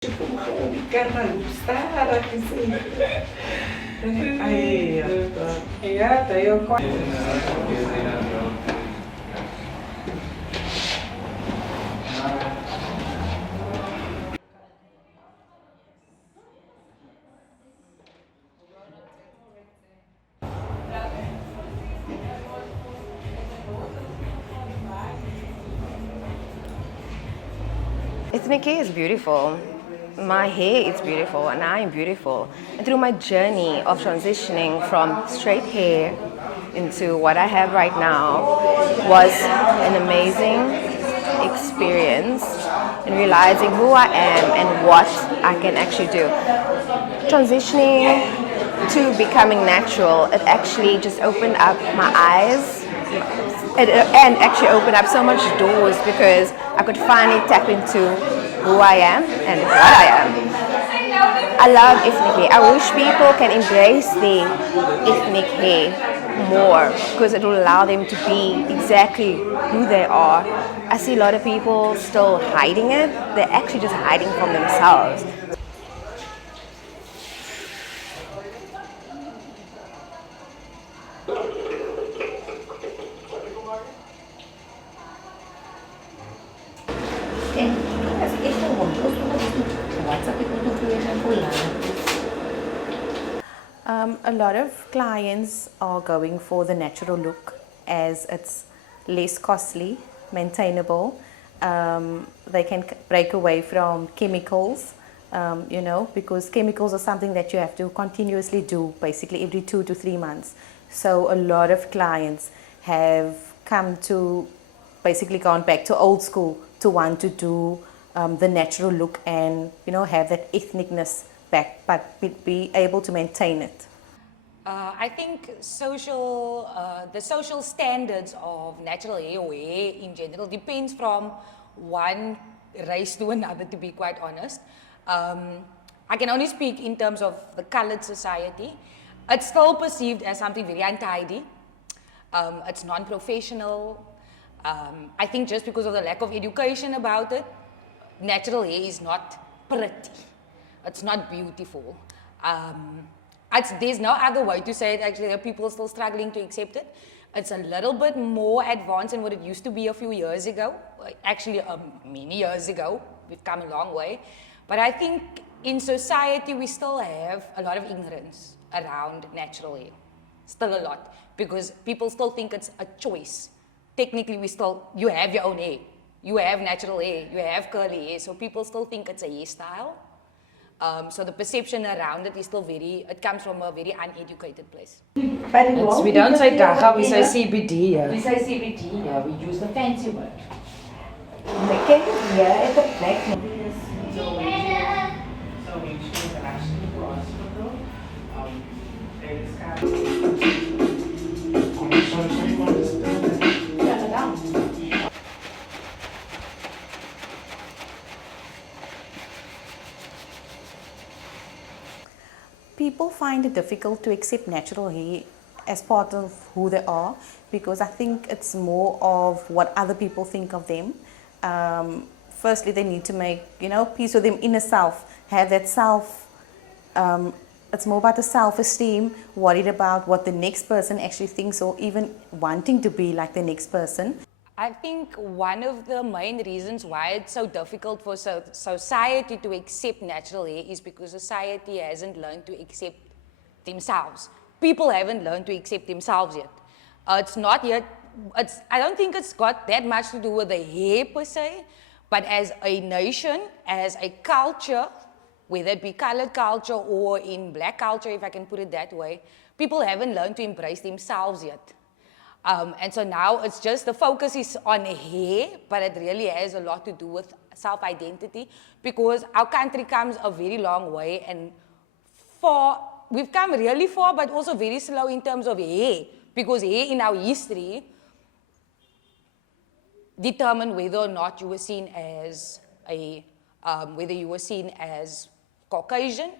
Tipo, karena lupa kasi. Ay, iya, tayo ko. Ethnic hair is beautiful. My hair is beautiful and I am beautiful. And through my journey of transitioning from straight hair into what I have right now was an amazing experience in realizing who I am and what I can actually do. Transitioning to becoming natural, it actually just opened up my eyes and actually opened up so much doors because I could finally tap into who I am and what I am. I love ethnic hair. I wish people can embrace the ethnic hair more because it will allow them to be exactly who they are. I see a lot of people still hiding it. They're actually just hiding from themselves. A lot of clients are going for the natural look as it's less costly, maintainable. They can break away from chemicals, because chemicals are something that you have to continuously do basically every 2 to 3 months. So a lot of clients have come to basically gone back to old school to want to do the natural look and have that ethnicness back, but be able to maintain it. I think the social standards of natural hair or hair in general depends from one race to another, to be quite honest. I can only speak in terms of the colored society. It's still perceived as something very untidy. It's non-professional. I think just because of the lack of education about it, natural hair is not pretty. It's not beautiful. There's no other way to say it. Actually, there are people still struggling to accept it. It's a little bit more advanced than what it used to be a few years ago. Actually, many years ago. We've come a long way. But I think in society, we still have a lot of ignorance around natural hair. Still a lot. Because people still think it's a choice. Technically, you have your own hair. You have natural hair. You have curly hair. So people still think it's a hairstyle. So the perception around it is still it comes from a very uneducated place. We don't say daga, we say CBD. Yeah. We say CBD, yeah, we use the fancy word. Can you hear at the back? So when she actually to hospital, they Turn it down. People find it difficult to accept natural hair as part of who they are because I think it's more of what other people think of them. Firstly, they need to make peace with them inner self, have that self. It's more about the self-esteem, worried about what the next person actually thinks or even wanting to be like the next person. I think one of the main reasons why it's so difficult for society to accept natural hair is because society hasn't learned to accept themselves. People haven't learned to accept themselves yet. It's not yet, I don't think it's got that much to do with the hair per se, but as a nation, as a culture, whether it be colored culture or in black culture, if I can put it that way, people haven't learned to embrace themselves yet. And so now it's just the focus is on hair, but it really has a lot to do with self-identity because our country comes a very long way and we've come really far, but also very slow in terms of hair because hair in our history determined whether or not you were seen as whether you were seen as Caucasian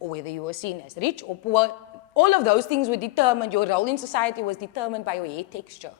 or whether you were seen as rich or poor. All of those things were determined, your role in society was determined by your hair texture.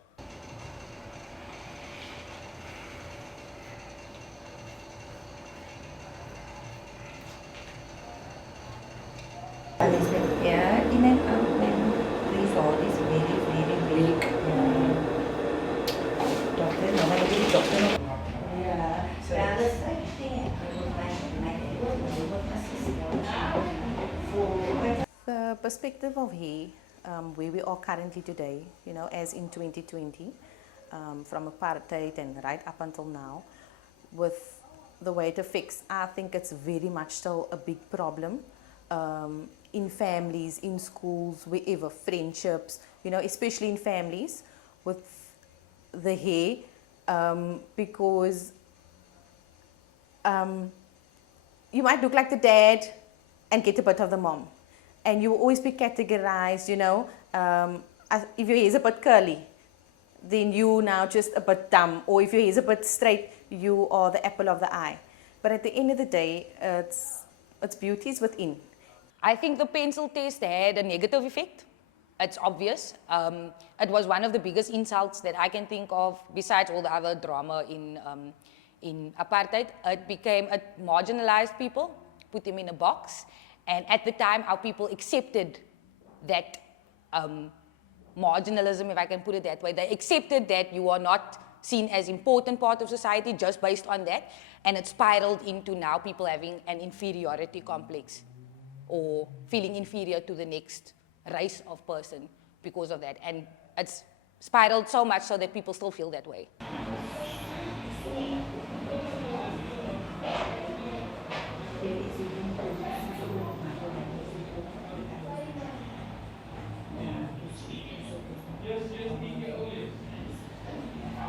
a perspective of hair, where we are currently today, as in 2020, from apartheid and right up until now, with the way it affects, I think it's very much still a big problem in families, in schools, wherever, friendships, especially in families with the hair, because you might look like the dad and get a bit of the mom. And you will always be categorized, if your hair is a bit curly, then you now just a bit dumb. Or if your hair is a bit straight, you are the apple of the eye. But at the end of the day, it's beauty is within. I think the pencil test had a negative effect. It's obvious. It was one of the biggest insults that I can think of, besides all the other drama in apartheid. It marginalized people, put them in a box. And at the time, our people accepted that marginalism, if I can put it that way. They accepted that you are not seen as important part of society just based on that. And it spiraled into now people having an inferiority complex or feeling inferior to the next race of person because of that. And it's spiraled so much so that people still feel that way.